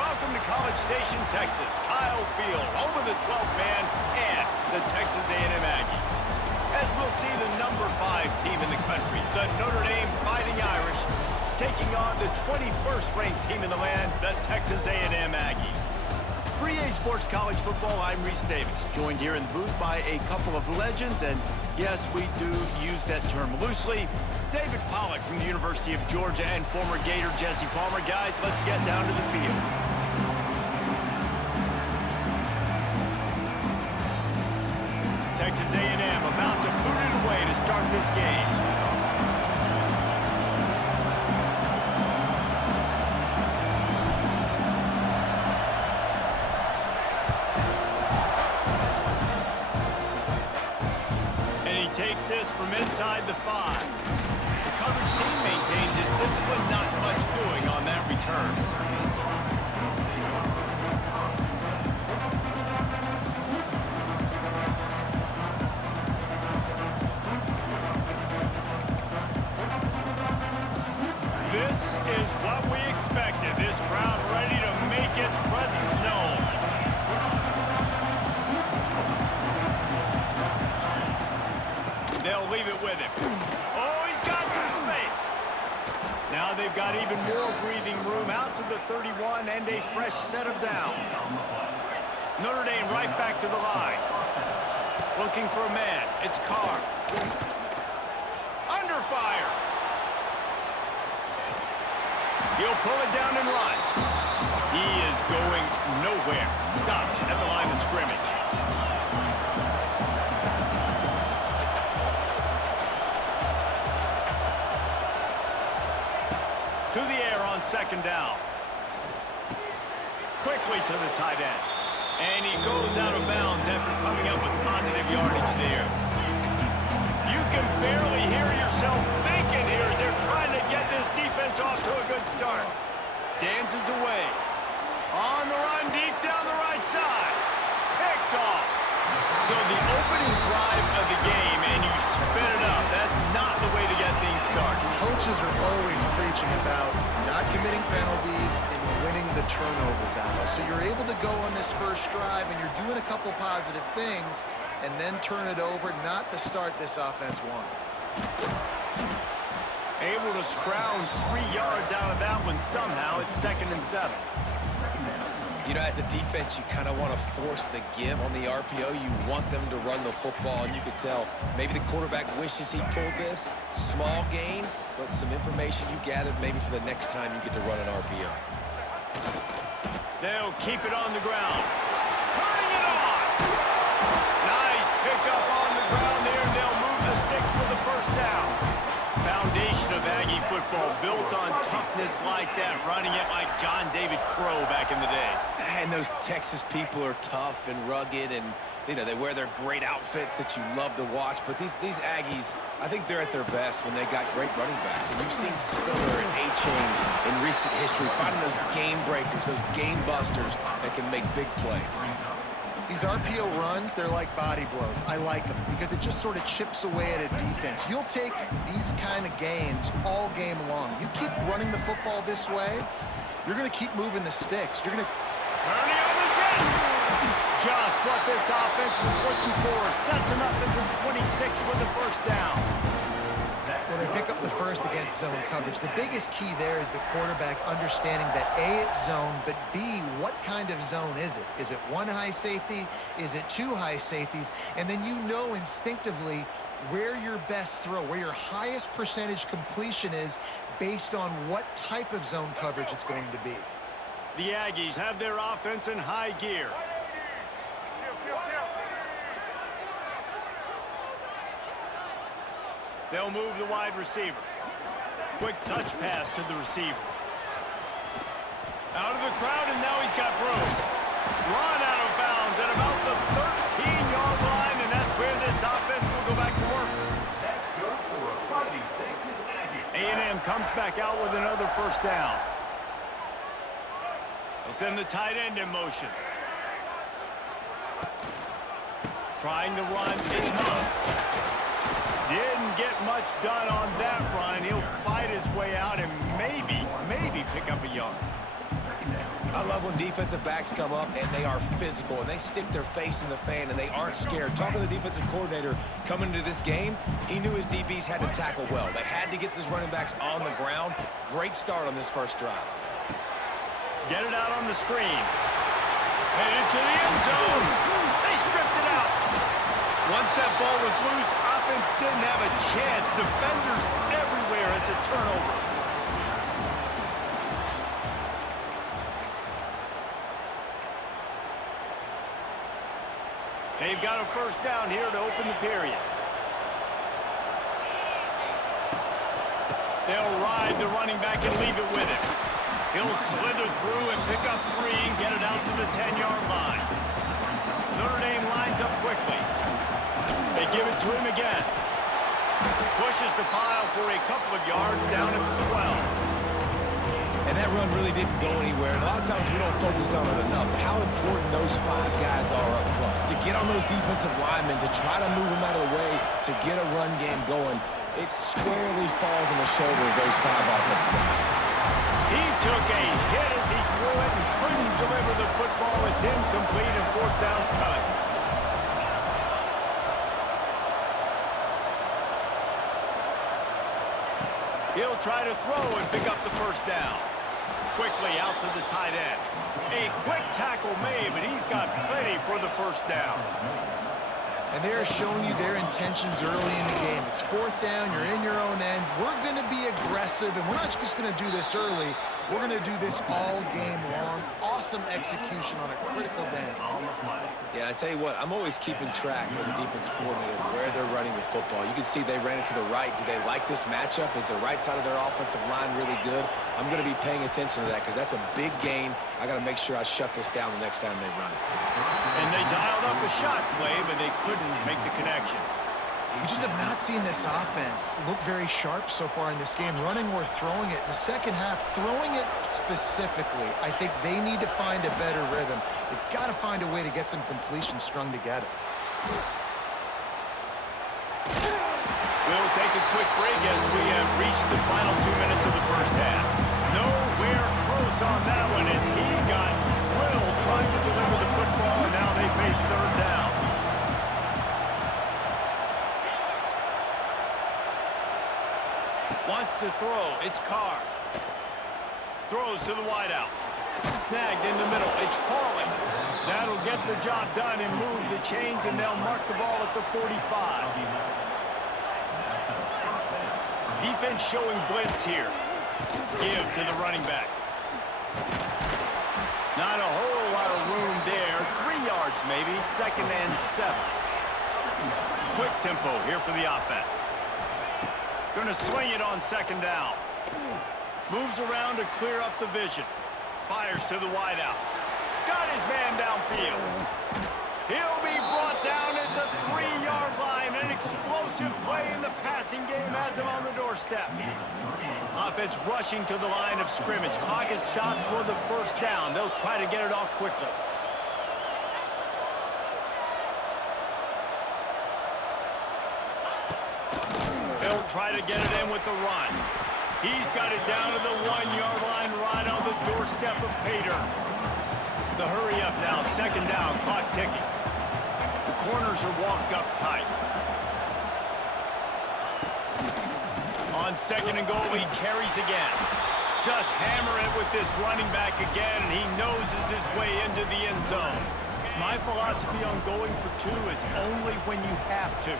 welcome to College Station, Texas. Kyle Field, home of the 12th man and the Texas A&M Aggies. As we'll see the number 5 team in the country, the Notre Dame Fighting Irish, taking on the 21st ranked team in the land, the Texas A&M Aggies. For EA Sports College Football, I'm Reese Davis, joined here in the booth by a couple of legends, and yes, we do use that term loosely. David Pollack from the University of Georgia and former Gator Jesse Palmer. Guys, let's get down to the field. Texas A&M about to boot it away to start this game. Takes this from inside the 5. The coverage team maintained his discipline, not much doing on that return. This is what we expected. This crowd ready to make its presence known. They'll leave it with him. Oh, he's got some space. Now they've got even more breathing room out to the 31 and a fresh set of downs. Notre Dame right back to the line. Looking for a man. It's Carr. Under fire. He'll pull it down and run. He is going nowhere. Stop at the line of scrimmage. To the air on second down. Quickly to the tight end. And he goes out of bounds after coming up with positive yardage there. You can barely hear yourself thinking here as they're trying to get this defense off to a good start. Dances away. On the run deep down the right side. Picked off. So the opening drive of the game, and you spit it up. That's not the way to get things started. Coaches are always preaching about not committing penalties and winning the turnover battle. So you're able to go on this first drive, and you're doing a couple positive things, and then turn it over, not the start this offense wanted. Able to scrounge 3 yards out of that one somehow. It's 2nd and 7. You know, as a defense, you kind of want to force the give on the RPO. You want them to run the football, and you could tell maybe the quarterback wishes he pulled this. Small gain, but some information you gathered maybe for the next time you get to run an RPO. They'll keep it on the ground. Turning it on! Nice pickup on the ground there, and they'll move the sticks for the first down. Foundation of Aggie football built on toughness like that, running it like John David Crow back in the day. And those Texas people are tough and rugged, and you know they wear their great outfits that you love to watch. But these Aggies, I think they're at their best when they got great running backs. And you've seen Spiller and A-Chain in recent history finding those game breakers, those game busters that can make big plays. These RPO runs, they're like body blows. I like them because it just sort of chips away at a defense. You'll take these kind of gains all game long. You keep running the football this way, you're going to keep moving the sticks. You're going to... Purdy on the Jets! Just what this offense was looking for. Sets him up at the 26 with the first down. Well, they pick up the first against zone coverage. The biggest key there is the quarterback understanding that A, it's zone, but B, what kind of zone is it? Is it 1 high safety? Is it 2 high safeties? And then you know instinctively where your best throw, where your highest percentage completion is based on what type of zone coverage it's going to be. The Aggies have their offense in high gear. They'll move the wide receiver. Quick touch pass to the receiver. Out of the crowd, and now he's got room. Run out of bounds at about the 13-yard line, and that's where this offense will go back to work. A&M comes back out with another first down. They'll send the tight end in motion. Trying to run, it's Huff. Didn't get much done on that run. He'll fight his way out and maybe pick up a yard. I love when defensive backs come up and they are physical and they stick their face in the fan and they aren't scared. Talking to the defensive coordinator coming into this game, he knew his DBs had to tackle well. They had to get these running backs on the ground. Great start on this first drive. Get it out on the screen. Headed to the end zone. They stripped it out. Once that ball was loose, offense didn't have a chance. Defenders everywhere. It's a turnover. They've got a first down here to open the period. They'll ride the running back and leave it with him. He'll slither through and pick up 3 and get it out to the 10-yard line. Notre Dame lines up quickly. They give it to him again. Pushes the pile for a couple of yards down at the 12. And that run really didn't go anywhere. And a lot of times we don't focus on it enough. But how important those 5 guys are up front. To get on those defensive linemen, to try to move them out of the way, to get a run game going, it squarely falls on the shoulder of those 5 offensive linemen. He took a hit as he threw it and couldn't deliver the football. It's incomplete and 4th down's coming. He'll try to throw and pick up the first down. Quickly out to the tight end. A quick tackle made, but he's got plenty for the first down. And they're showing you their intentions early in the game. It's 4th down, you're in your own end. We're going to be aggressive, and we're not just going to do this early. We're going to do this all game long. Awesome execution on a critical down. Yeah, I tell you what, I'm always keeping track as a defensive coordinator of where they're running the football. You can see they ran it to the right. Do they like this matchup? Is the right side of their offensive line really good? I'm going to be paying attention to that because that's a big gain. I got to make sure I shut this down the next time they run it. And they dialed up a shot play, but they couldn't make the connection. We just have not seen this offense look very sharp so far in this game, running or throwing it. In the second half, throwing it specifically, I think they need to find a better rhythm. They've got to find a way to get some completion strung together. We'll take a quick break as we have reached the final 2 minutes of the first half. Nowhere close on that one as he got drilled trying to deliver the football, and now they face 3rd down. Wants to throw. It's Carr. Throws to the wideout. Snagged in the middle. It's Pauling. That'll get the job done and move the chains, and they'll mark the ball at the 45. Defense showing blitz here. Give to the running back. Not a whole lot of room there. 3 yards maybe. 2nd and 7. Quick tempo here for the offense. Going to swing it on 2nd down. Moves around to clear up the vision. Fires to the wideout. Got his man downfield. He'll be brought down at the 3-yard line. An explosive play in the passing game has him on the doorstep. Offense rushing to the line of scrimmage. Clock is stopped for the first down. They'll try to get it off quickly. They'll try to get it in with the run. He's got it down to the 1-yard line right on the doorstep of Pater. The hurry up now, 2nd down, clock ticking. The corners are walked up tight. On 2nd and goal, he carries again. Just hammer it with this running back again, and he noses his way into the end zone. My philosophy on going for 2 is only when you have to.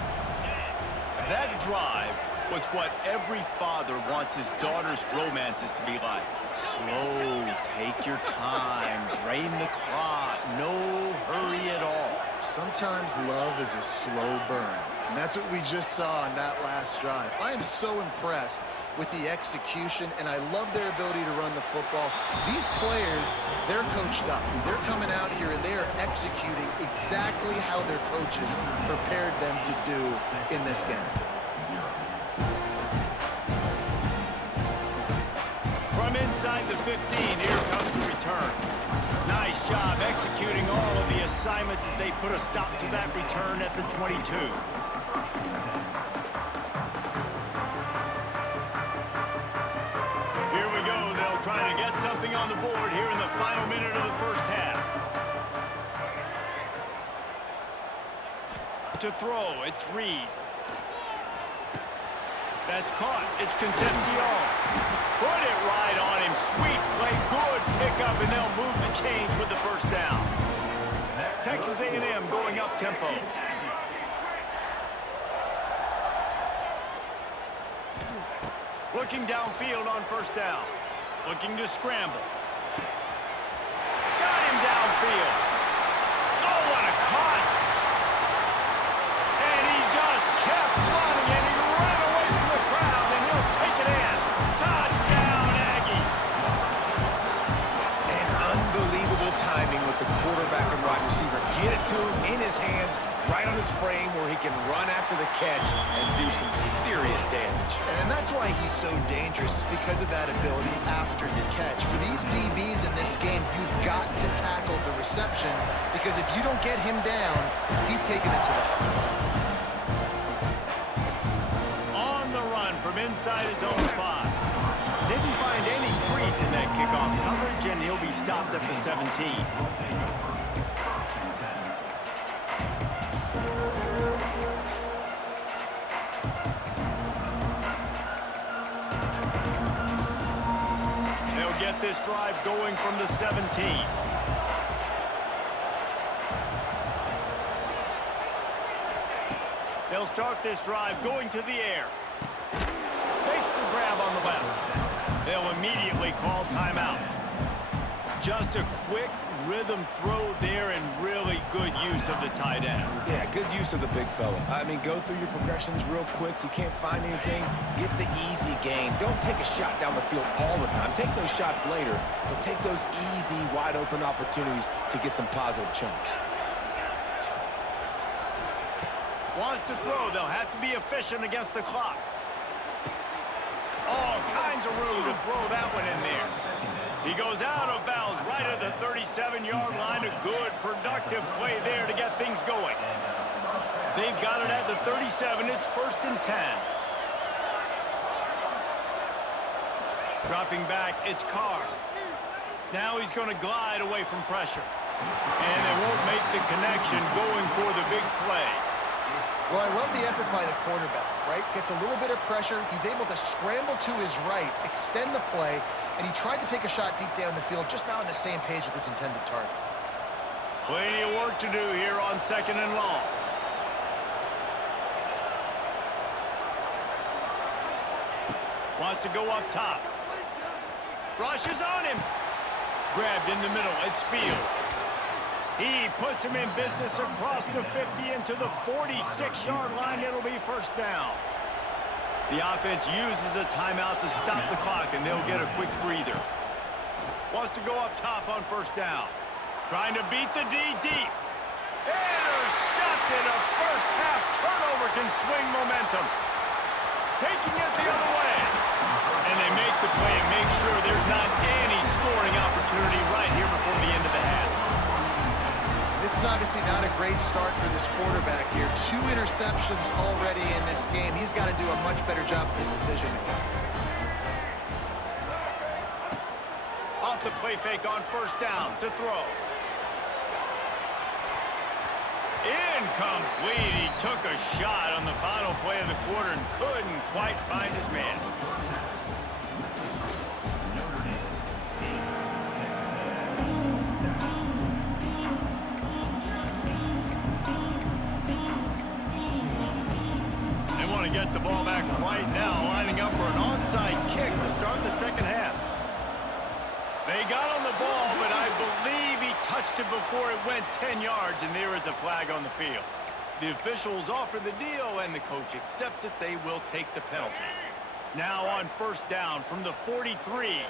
That drive was what every father wants his daughter's romances to be like. Slow, take your time, drain the clock, no hurry at all. Sometimes love is a slow burn, and that's what we just saw on that last drive. I am so impressed with the execution, and I love their ability to run the football. These players, they're coached up. They're coming out here, and they are executing exactly how their coaches prepared them to do in this game. From inside the 15, here comes the return. Nice job executing all of the assignments as they put a stop to that return at the 22. Here we go. They'll try to get something on the board here in the final minute to throw. It's Reed. That's caught. It's Concepcion. Put it right on him. Sweet play. Good pickup, and they'll move the chains with the first down. Texas A&M going up tempo. Looking downfield on first down. Looking to scramble. Got him downfield. Oh, what a cut. And he just kept running, and he ran away from the crowd, and he'll take it in. Touchdown, Aggie. And unbelievable timing with the quarterback and wide receiver. Get it to him in his hands, right on his frame where he can run after the catch and do some serious damage. And that's why he's so dangerous, because of that ability after the catch. For these DBs in this game, you've got to tackle the reception, because if you don't get him down, he's taking it to the house. On the run from inside his own 5. Didn't find any crease in that kickoff coverage, and he'll be stopped at the 17. Get this drive going from the 17. They'll start this drive going to the air. Makes the grab on the left. They'll immediately call timeout. Just a quick rhythm throw there, and really good use of the tight end. Yeah, good use of the big fella. I mean, go through your progressions real quick. You can't find anything, get the easy gain. Don't take a shot down the field all the time. Take those shots later, but take those easy, wide-open opportunities to get some positive chunks. Wants to throw. They'll have to be efficient against the clock. All kinds of room to throw that one in there. He goes out of bounds right at the 37-yard line. A good, productive play there to get things going. They've got it at the 37. It's 1st and 10. Dropping back, it's Carr. Now he's going to glide away from pressure. And they won't make the connection going for the big play. Well, I love the effort by the quarterback, right? Gets a little bit of pressure. He's able to scramble to his right, extend the play, and he tried to take a shot deep down the field, just not on the same page with his intended target. Plenty of work to do here on 2nd and long. Wants to go up top. Rushes on him. Grabbed in the middle. It's Fields. He puts him in business across the 50 into the 46-yard line. It'll be 1st down. The offense uses a timeout to stop the clock, and they'll get a quick breather. Wants to go up top on 1st down. Trying to beat the D deep. Intercepted. A first-half turnover can swing momentum. Taking it the other way. And they make the play and make sure there's not any scoring opportunity right here before the end of the half. This is obviously not a great start for this quarterback here. 2 interceptions already in this game. He's got to do a much better job with his decision-making. Off the play fake on 1st down to throw. Incomplete. He took a shot on the final play of the quarter and couldn't quite find his man. Get the ball back right now, lining up for an onside kick to start the 2nd half. They got on the ball, but I believe he touched it before it went 10 yards, and there is a flag on the field. The officials offer the deal, and the coach accepts it. They will take the penalty. Now on 1st down from the 43.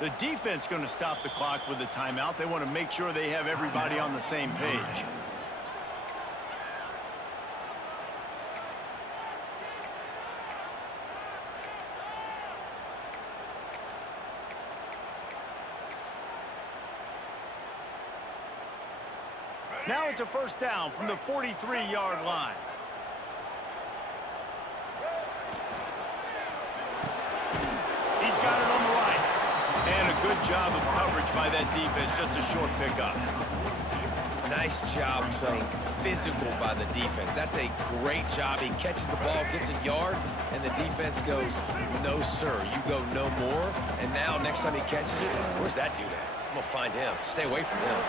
The defense going to stop the clock with a timeout. They want to make sure they have everybody on the same page. Now it's a 1st down from the 43-yard line. He's got it on the right. And a good job of coverage by that defense. Just a short pickup. Nice job playing physical by the defense. That's a great job. He catches the ball, gets a yard, and the defense goes, no, sir, you go no more. And now, next time he catches it, where's that dude at? I'm going to find him. Stay away from him.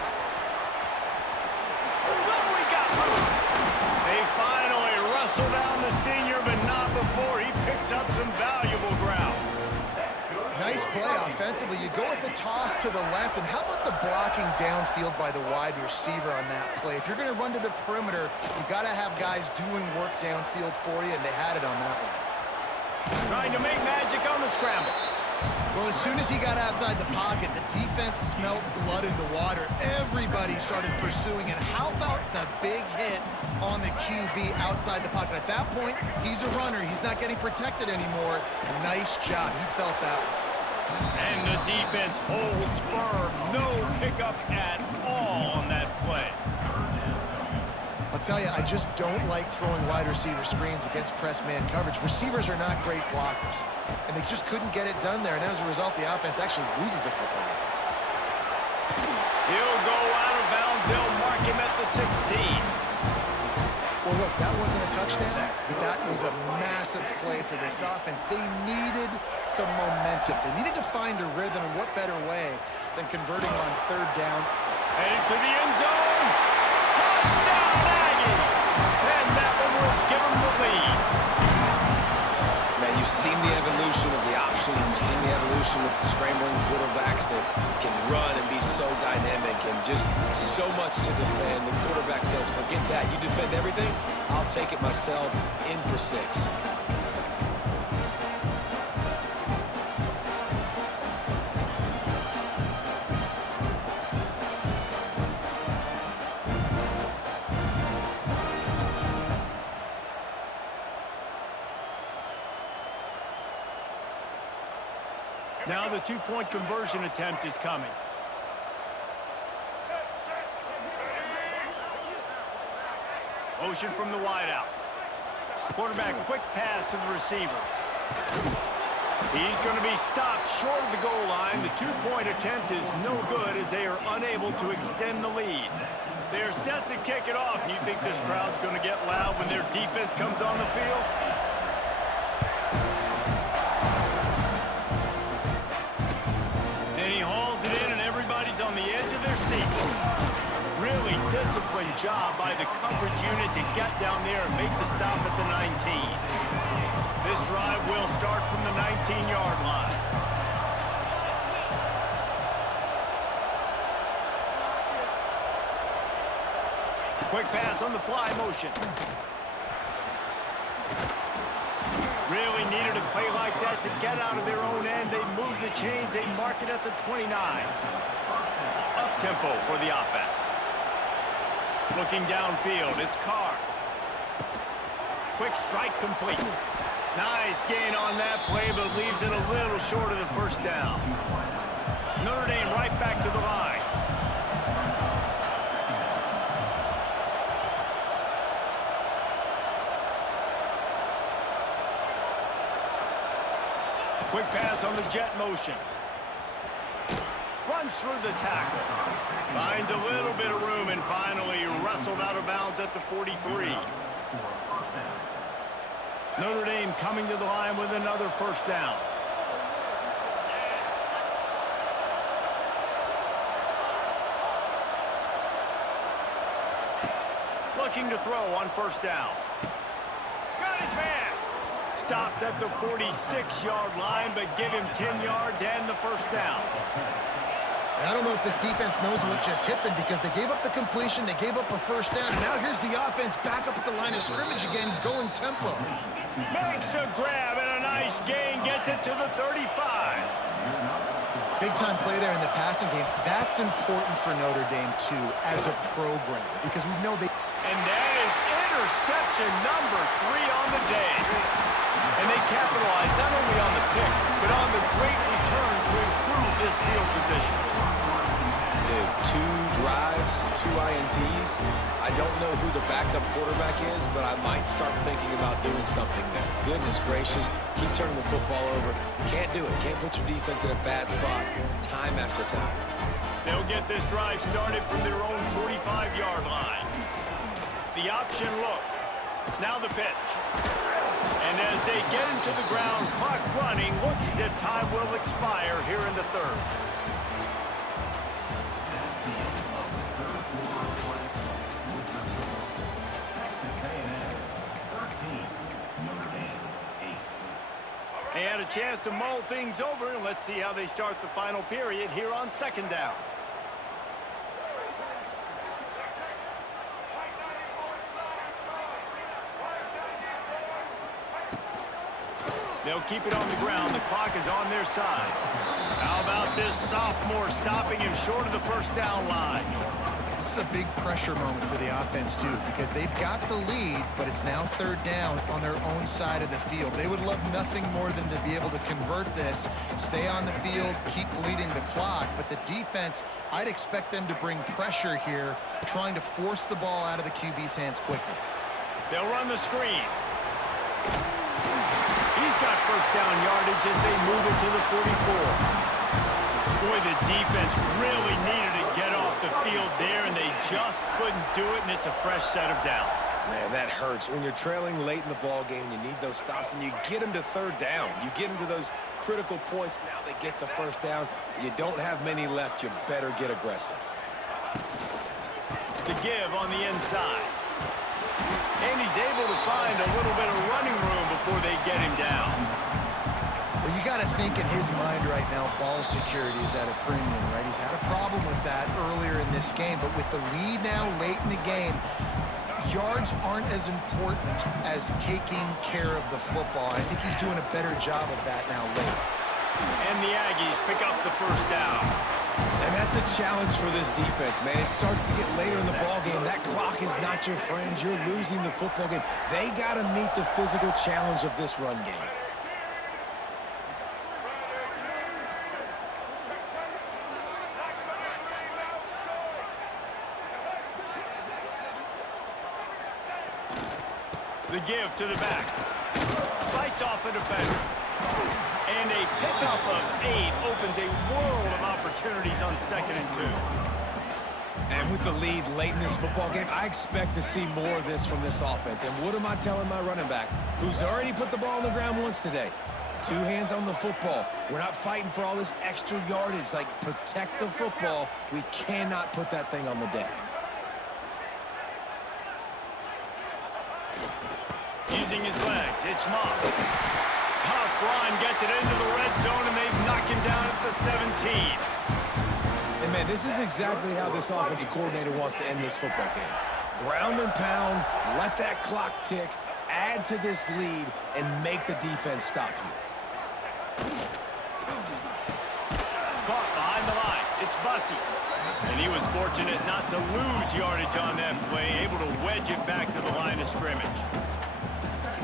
Oh, he got loose. They finally wrestle down the senior, but not before he picks up some valuable ground. Nice play offensively. You go with the toss to the left, and how about the blocking downfield by the wide receiver on that play? If you're going to run to the perimeter, you got to have guys doing work downfield for you, and they had it on that one. Trying to make magic on the scramble. Well, as soon as he got outside the pocket, the defense smelled blood in the water. Everybody started pursuing, and how about the big hit on the QB outside the pocket? At that point, he's a runner. He's not getting protected anymore. Nice job. He felt that one. And the defense holds firm. No pickup at all on that play. I'll tell you, I just don't like throwing wide receiver screens against press man coverage. Receivers are not great blockers, and they just couldn't get it done there. And as a result, the offense actually loses a couple of yards. He'll go out of bounds. They'll mark him at the 16. Well, look, that wasn't a touchdown, but that was a massive play for this offense. They needed some momentum. They needed to find a rhythm, and what better way than converting on third down. Headed to the end zone. Touchdown, Aggies! And that one will give them the lead. Man, you've seen the evolution of the option. You've seen the evolution with scrambling quarterbacks that can run and be so dynamic and just so much to defend. The quarterback says, forget that. You defend everything, I'll take it myself. In for 6. Now the two-point conversion attempt is coming. Motion from the wideout. Quarterback quick pass to the receiver. He's going to be stopped short of the goal line. The two-point attempt is no good as they are unable to extend the lead. They are set to kick it off. And you think this crowd's going to get loud when their defense comes on the field? And he hauls it in, and everybody's on the edge of their seats. Really disciplined job by the coverage unit to get down there and make the stop at the 19. This drive will start from the 19-yard line. Quick pass on the fly motion. Really needed a play like that to get out of their own end. They move the chains. They mark it at the 29. Up-tempo for the offense. Looking downfield, it's Carr. Quick strike complete. Nice gain on that play, but leaves it a little short of the first down. Notre Dame right back to the line. Quick pass on the jet motion. Runs through the tackle. Finds a little bit of room and finally wrestled out of bounds at the 43. Notre Dame coming to the line with another first down. Looking to throw on first down. Got his man. Stopped at the 46-yard line, but give him 10 yards and the first down. I don't know if this defense knows what just hit them because they gave up the completion, they gave up a first down, and now here's the offense back up at the line of scrimmage again, going tempo. Makes a grab and a nice gain, gets it to the 35. Big-time play there in the passing game. That's important for Notre Dame, too, as a program, because we know they... And that is interception number 3 on the day. And they capitalized not only on the pick, but on the great return to improve this field position. Dude, 2 drives, 2 INTs. I don't know who the backup quarterback is, but I might start thinking about doing something there. Goodness gracious, keep turning the football over. Can't do it. Can't put your defense in a bad spot time after time. They'll get this drive started from their own 45-yard line. the option look. Now the pitch. And as they get into the ground, clock running, looks as if time will expire here in the third. They had a chance to mull things over, and let's see how they start the final period here on second down. They'll keep it on the ground. The clock is on their side. How about this sophomore stopping him short of the first down line? This is a big pressure moment for the offense, too, because they've got the lead, but it's now third down on their own side of the field. They would love nothing more than to be able to convert this, stay on the field, keep bleeding the clock. But the defense, I'd expect them to bring pressure here, trying to force the ball out of the QB's hands quickly. They'll run the screen. He's got first down yardage as they move it to the 44. Boy, the defense really needed to get off the field there, and they just couldn't do it, and it's a fresh set of downs. Man, that hurts. When you're trailing late in the ball game, you need those stops, and you get them to third down. You get them to those critical points. Now they get the first down. You don't have many left. You better get aggressive. The give on the inside. And he's able to find a little bit of running room before they get him down. Well, you got to think in his mind right now, ball security is at a premium, right? He's had a problem with that earlier in this game, but with the lead now late in the game, yards aren't as important as taking care of the football. I think he's doing a better job of that now late. And the Aggies pick up the first down. And that's the challenge for this defense, man. It starts to get later in the ball game. That clock is not your friend. You're losing the football game. They got to meet the physical challenge of this run game. The give to the back. Fights off a defender. And a pickup of 8 opens a world of opportunities on 2nd and 2. And with the lead late in this football game, I expect to see more of this from this offense. And what am I telling my running back, who's already put the ball on the ground once today? 2 hands on the football. We're not fighting for all this extra yardage. Like, protect the football. We cannot put that thing on the deck. Using his legs, it's Moss. Tough run, gets it into the red zone, and they knock him down at the 17. And, man, this is exactly how this offensive coordinator wants to end this football game. Ground and pound, let that clock tick, add to this lead, and make the defense stop you. Caught behind the line. It's Bussey. And he was fortunate not to lose yardage on that play, able to wedge it back to the line of scrimmage.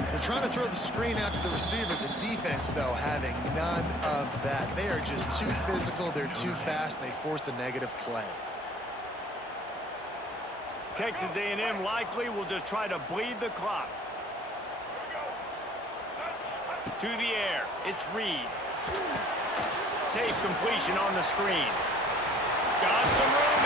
They're trying to throw the screen out to the receiver. The defense, though, having none of that. They are just too physical. They're too fast, and they force a negative play. Texas A&M likely will just try to bleed the clock. To the air, it's Reed. Safe completion on the screen. Got some room,